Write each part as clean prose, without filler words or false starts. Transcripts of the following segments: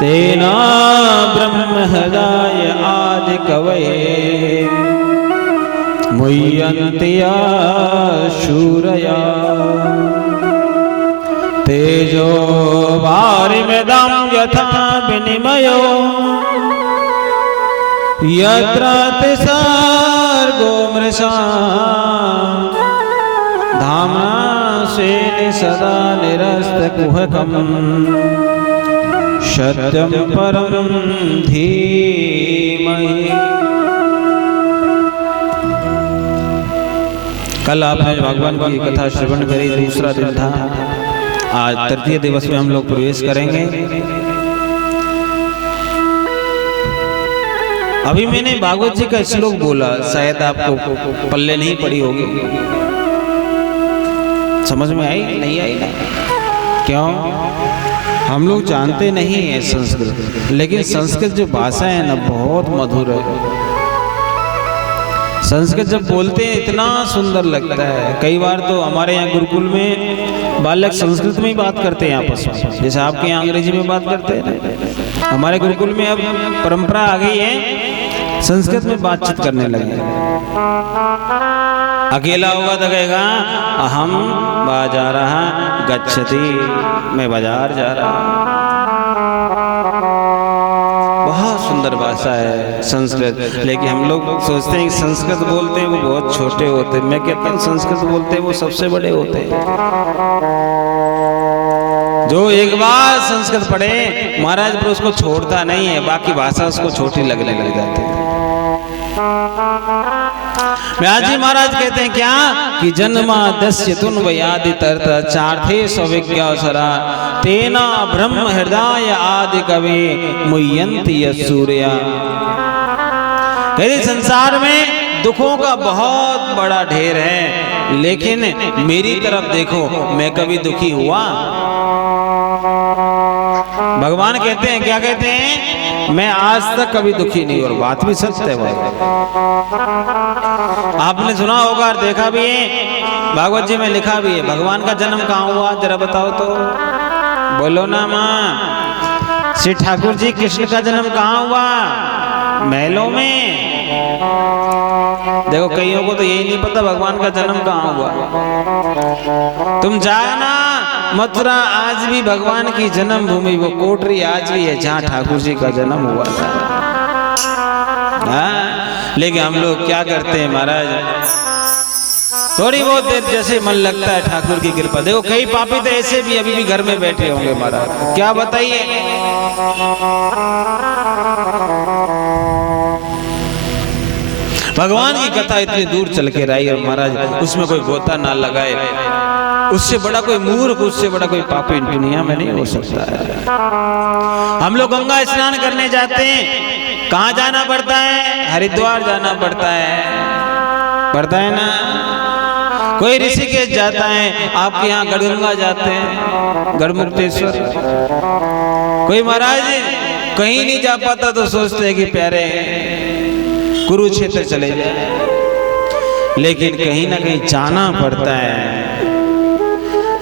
तेना ब्रह्म हृदय आदि कवये मुह्यन्तिया शूरया तेजो वारिमृदं यथा विनिमयो यत्र तिसर्गो मृषा धाम्ना स्वेन सदा निरस्तकुहकम् सत्यं परं धीमहि। कल आपने भगवान की कथा श्रवण करी, दूसरा दिन था। आज तृतीय दिवस में हम लोग प्रवेश करेंगे। अभी मैंने भागवत जी का श्लोक बोला, शायद आपको पल्ले नहीं पड़ी होगी, समझ में आई नहीं आई ना? क्यों? हम लोग जानते नहीं है संस्कृत, लेकिन संस्कृत जो भाषा है ना बहुत मधुर है। संस्कृत जब बोलते हैं इतना सुंदर लगता है। कई बार तो हमारे यहाँ गुरुकुल में बालक संस्कृत में ही बात करते हैं आपस में, जैसे आपके यहाँ अंग्रेजी में बात करते हैं। हमारे गुरुकुल में अब परंपरा आ गई है, संस्कृत में बातचीत करने लगे। अकेला होगा तो कहेगा अहम बाजार गच्छति, मैं बाजार जा रहा। बहुत सुंदर भाषा है संस्कृत, लेकिन हम लोग सोचते हैं कि संस्कृत बोलते हैं वो बहुत छोटे होते हैं। मैं कहता हूँ संस्कृत बोलते हैं वो सबसे बड़े होते हैं। जो एक बार संस्कृत पढ़े महाराज पर उसको छोड़ता नहीं है, बाकी भाषा उसको छोटी लगने लग जाती है। व्यास जी महाराज कहते हैं क्या कि जन्माद्यस्य तुन्वयादि तर्त चार्थे सविज्ञासरा तेना ब्रह्म हृदय आदि कवि मुह्यन्ति सूर्या। कहते संसार में दुखों का बहुत बड़ा ढेर है, लेकिन मेरी तरफ देखो मैं कभी दुखी हुआ? भगवान कहते हैं, क्या कहते हैं? मैं आज तक कभी दुखी नहीं। और बात भी सच है भाई। आपने सुना होगा और देखा भी है, भागवत जी में लिखा भी है। भगवान का जन्म कहाँ हुआ जरा बताओ तो, बोलो ना माँ। श्री ठाकुर जी कृष्ण का जन्म कहाँ हुआ? महलों में। देखो कईयों को तो यही नहीं पता भगवान का जन्म कहाँ हुआ। तुम जाना मथुरा, आज भी भगवान की जन्म भूमि, वो कोटरी आज भी है जहाँ ठाकुर जी का जन्म हुआ था। लेकिन हम लोग क्या करते हैं महाराज, थोड़ी बहुत देर जैसे मन लगता है ठाकुर की कृपा। देखो कई पापी तो ऐसे भी अभी भी घर में बैठे होंगे महाराज, क्या बताइए। भगवान की कथा इतनी दूर चल के रही और महाराज उसमें कोई गोता ना लगाए, उससे बड़ा कोई मूर्ख, उससे बड़ा कोई पापी दुनिया में नहीं हो सकता है। हम लोग गंगा स्नान करने जाते हैं, कहाँ जाना पड़ता है? हरिद्वार जाना पड़ता है ना। कोई ऋषिकेश जाता है, आपके यहाँ गढ़गंगा जाते हैं, गढ़मुक्तेश्वर। कोई महाराज कहीं नहीं जा पाता तो सोचते हैं कि प्यारे कुरुक्षेत्र चले जाए, लेकिन कहीं ना कहीं जाना पड़ता है।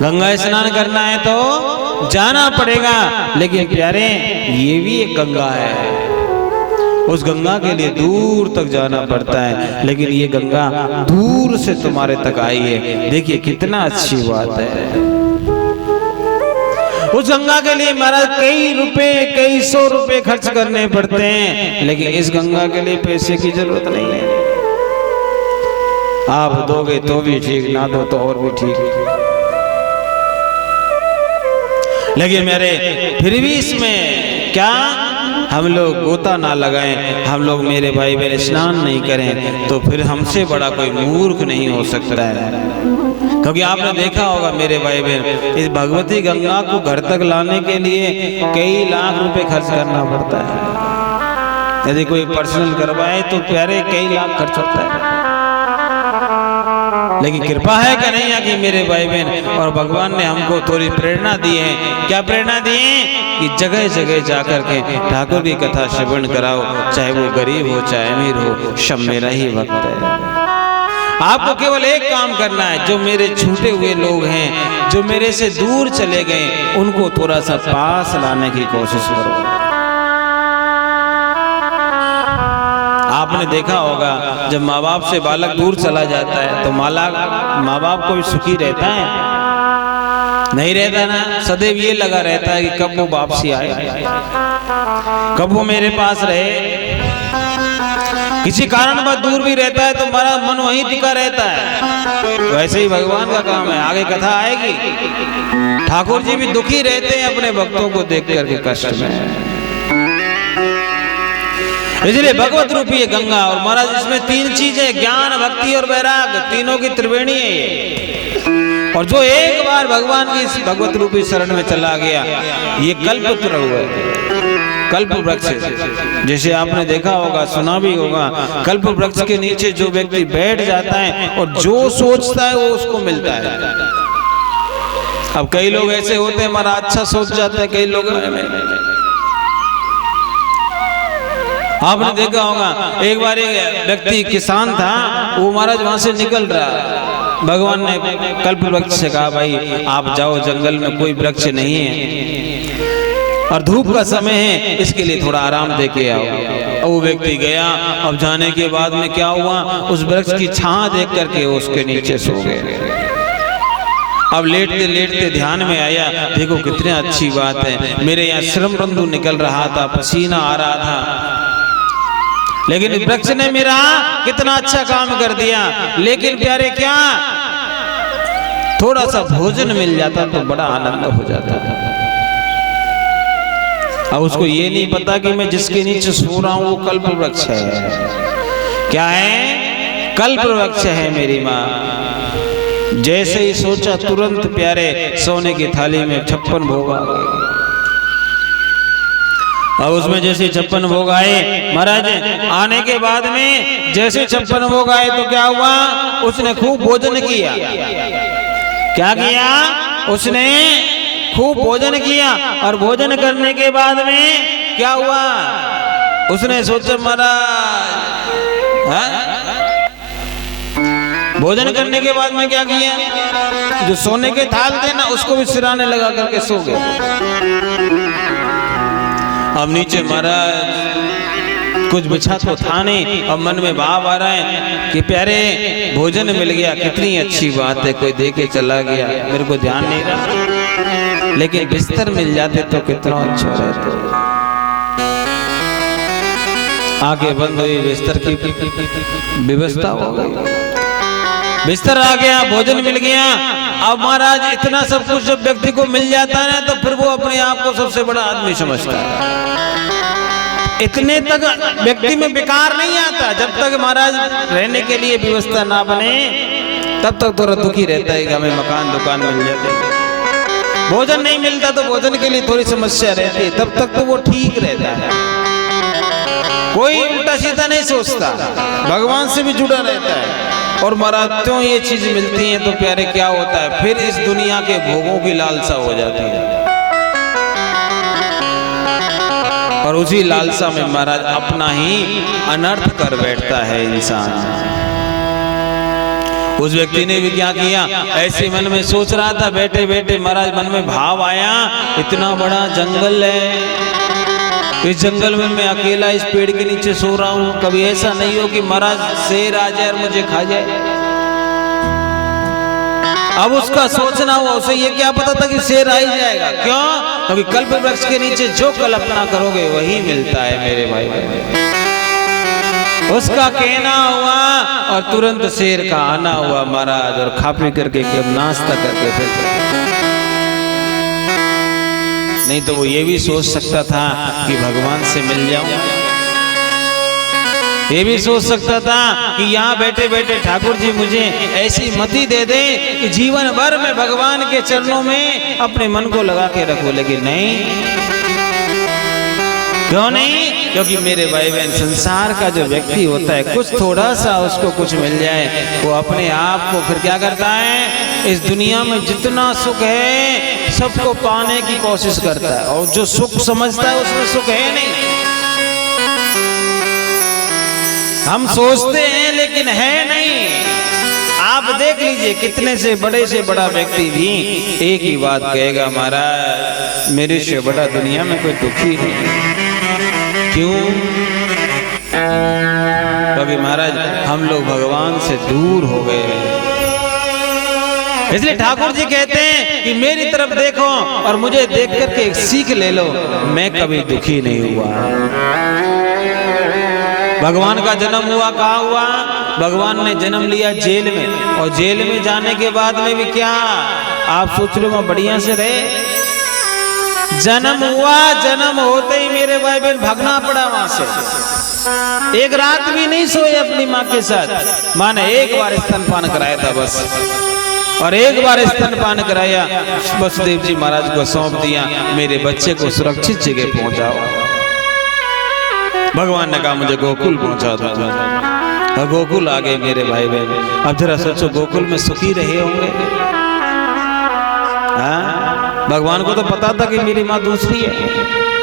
गंगा स्नान करना है तो जाना पड़ेगा, लेकिन प्यारे ये भी एक गंगा है, उस गंगा के लिए दूर तक जाना पड़ता है, लेकिन ये गंगा दूर से तुम्हारे तक आई है। देखिए कितना अच्छी बात है। उस गंगा के लिए महाराज कई रुपए, कई सौ रुपए खर्च करने पड़ते हैं, लेकिन इस गंगा के लिए पैसे की जरूरत नहीं है। आप दोगे तो भी ठीक, ना दो तो और भी ठीक। लेकिन मेरे फिर भी इसमें क्या हम लोग गोता ना लगाएं, हम लोग मेरे भाई बहन स्नान नहीं करें, तो फिर हमसे बड़ा कोई मूर्ख नहीं हो सकता है। क्योंकि आपने देखा होगा मेरे भाई बहन, इस भगवती गंगा को घर तक लाने के लिए कई लाख रुपए खर्च करना पड़ता है। यदि कोई पर्सनल करवाए तो प्यारे कई लाख खर्च होता है। लेकिन कृपा है कि नहीं है कि मेरे भाई बहन, और भगवान ने हमको थोड़ी प्रेरणा दी है। क्या प्रेरणा दी है? कि जगह जगह जाकर के ठाकुर की कथा श्रवण कराओ, चाहे वो गरीब हो चाहे अमीर हो, सब मेरा ही भक्त है। आपको केवल एक काम करना है, जो मेरे छूटे हुए लोग हैं, जो मेरे से दूर चले गए, उनको थोड़ा सा पास लाने की कोशिश करो। आपने देखा होगा जब माँ बाप से बालक दूर चला जाता है तो माँ बाप को भी सुखी रहता है? नहीं रहता ना, सदैव ये लगा रहता है कि कब वो वापसी आए, कब वो मेरे पास रहे। किसी कारणवश दूर भी रहता है तो हमारा मन वहीं टिका रहता है। वैसे ही भगवान का काम है, आगे कथा आएगी। ठाकुर जी भी दुखी रहते हैं अपने भक्तों को देख करके कष्ट में। इसलिए भगवत रूपी है गंगा। और महाराज इसमें तीन चीजें, ज्ञान, भक्ति और वैराग, तीनों की त्रिवेणी है ये। और जो एक बार भगवान की इस भगवत रूपी शरण में चला गया, ये कल्पतरु है, कल्प वृक्ष। जैसे आपने देखा होगा, सुना भी होगा, कल्प वृक्ष के नीचे जो व्यक्ति बैठ जाता है और जो सोचता है वो उसको मिलता है। अब कई लोग ऐसे होते हैं, हमारा अच्छा सोच जाता है, कई लोग आपने देखा होगा, एक बार एक व्यक्ति किसान था, वो महाराज वहां से निकल रहा, भगवान ने कल्प वृक्ष से कहा, भाई आप जाओ, जंगल में कोई वृक्ष नहीं है और धूप का समय है, इसके लिए थोड़ा आराम दे के आओ। वो व्यक्ति गया। अब जाने के बाद में क्या हुआ, उस वृक्ष की छां देख करके उसके नीचे सो गए। अब लेटते लेटते ध्यान में आया, देखो कितनी अच्छी बात है, मेरे यहाँ श्रम बंधु निकल रहा था, पसीना आ रहा था, लेकिन वृक्ष ने मेरा कितना अच्छा काम कर दिया। लेकिन प्यारे क्या, थोड़ा सा भोजन मिल जाता तो बड़ा आनंद हो जाता। अब उसको ये नहीं पता कि मैं जिसके नीचे सो रहा हूं वो कल्प वृक्ष है। क्या है? कल्प वृक्ष है मेरी माँ। जैसे ही सोचा, तुरंत प्यारे सोने की थाली में 56 भोग आ गए। अब उसमें जैसे 56 भोग आए, महाराज आने के बाद में जैसे 56 भोग आए तो क्या हुआ, उसने खूब भोजन किया। क्या किया? उसने खूब भोजन किया। और भोजन करने के बाद में क्या हुआ, उसने सोचा महाराज, भोजन करने के बाद में क्या किया, जो सोने के थाल थे ना उसको भी सिराने लगा करके सो गए। अब नीचे महाराज कुछ बिछा तो था नहीं, अब मन में भाव आ रहा है कि प्यारे भोजन मिल गया, कितनी अच्छी बात है, कोई दे के चला गया, मेरे को ध्यान नहीं रहा, लेकिन बिस्तर मिल जाते तो कितना अच्छा रहता। आगे बंद हुई, बिस्तर की व्यवस्था हो गई, बिस्तर आ गया, भोजन मिल गया। अब महाराज इतना सब कुछ जब व्यक्ति को मिल जाता है ना, तो फिर वो अपने आप को सबसे बड़ा आदमी समझता है। इतने तक व्यक्ति में विकार नहीं आता, जब तक महाराज रहने के लिए व्यवस्था ना बने तब तक थोड़ा दुखी रहता है कि हमें मकान दुकान मिल जाते। भोजन नहीं मिलता तो भोजन के लिए थोड़ी समस्या रहती है, तब तक तो वो ठीक रहता है, कोई उल्टा सीधा नहीं सोचता, भगवान से भी जुड़ा रहता है। और महाराज क्यों ये चीज मिलती है तो प्यारे क्या होता है, फिर इस दुनिया के भोगों की लालसा हो जाती है, और उसी लालसा में महाराज अपना ही अनर्थ कर बैठता है इंसान। उस व्यक्ति ने भी क्या किया, ऐसे मन में सोच रहा था, बैठे बैठे महाराज मन में भाव आया, इतना बड़ा जंगल है, इस जंगल में मैं अकेला इस पेड़ के नीचे सो रहा हूँ, कभी ऐसा नहीं हो कि महाराज शेर आ जाए और मुझे खा जाए। अब उसका सोचना हुआ, उसे ये क्या पता था कि शेर आ ही जाएगा, क्यों? क्योंकि कल्प वृक्ष के नीचे जो कल्पना करोगे वही मिलता है मेरे भाई। उसका कहना हुआ और तुरंत शेर का आना हुआ महाराज, और खा पी करके नाश्ता करके फिर, नहीं तो वो ये भी सोच सकता था कि भगवान से मिल जाऊं, ये भी सोच सकता था कि यहाँ बैठे बैठे ठाकुर जी मुझे ऐसी मति दे दे कि जीवन भर मैं भगवान के चरणों में अपने मन को लगा के रखूं, लेकिन नहीं। क्यों नहीं? क्योंकि मेरे भाई बहन, संसार का जो व्यक्ति होता है, कुछ थोड़ा सा उसको कुछ मिल जाए, वो अपने आप को फिर क्या करता है, इस दुनिया में जितना सुख है सबको पाने की कोशिश करता है, और जो सुख समझता है उसमें सुख है नहीं। हम सोचते हैं लेकिन है नहीं। देख लीजिए कितने से बड़ा व्यक्ति भी एक ही बात कहेगा, महाराज मेरे से बड़ा दुनिया में कोई दुखी नहीं। क्यों? क्योंकि महाराज हम लोग भगवान से दूर हो गए हैं। इसलिए ठाकुर जी कहते हैं कि मेरी तरफ देखो और मुझे देख करके एक सीख ले लो, मैं कभी दुखी नहीं हुआ। भगवान का जन्म हुआ कहाँ हुआ? भगवान ने जन्म लिया जेल में, और जेल में जाने के बाद में भी क्या आप सोच रहे हो बढ़िया से रहे? जन्म हुआ, जन्म होते ही मेरे भाई बहन भागना पड़ा वहां से। एक रात भी नहीं सोए अपनी माँ के साथ। माँ ने एक बार स्तनपान कराया था बस, और एक बार स्तनपान कराया, वसुदेव जी महाराज को सौंप दिया, मेरे बच्चे को सुरक्षित जगह पहुंचाओ। भगवान ने कहा मुझे गोकुल पहुंचा दो, और गोकुल आ गए मेरे भाई बहन। अब जरा सोचो गोकुल में सुखी रहे होंगे? हाँ, भगवान को तो पता था कि मेरी माँ दूसरी है,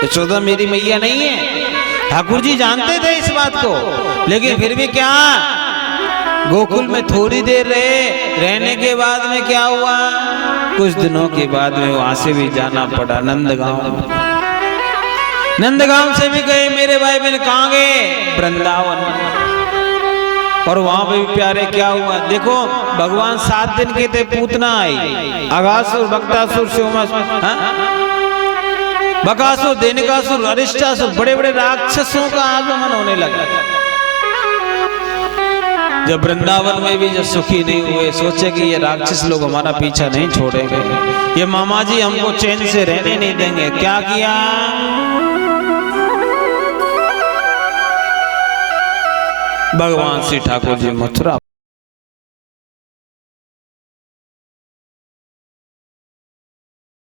यशोदा मेरी मैया नहीं है। ठाकुर जी जानते थे इस बात को, लेकिन फिर भी क्या, गोकुल में थोड़ी देर रहने के बाद में क्या हुआ, कुछ दिनों के बाद में वहां से भी जाना पड़ा नंदगांव। नंदगांव से भी गए मेरे भाई बहन, कहाँ गए? वृंदावन। और वहां पे भी प्यारे क्या हुआ देखो, भगवान 7 दिन के थे, पूतना आई, अगासुर, बक्तासुर, बकासुर, देनिकासुर, अरिष्टासुर, बड़े बड़े राक्षसों का आगमन होने लगा। जब वृंदावन में भी जब सुखी नहीं हुए, सोचे कि ये राक्षस लोग हमारा पीछा नहीं छोड़ेंगे, ये मामा जी हमको चैन से रहने नहीं देंगे। क्या किया? भगवान श्री ठाकुर जी मथुरा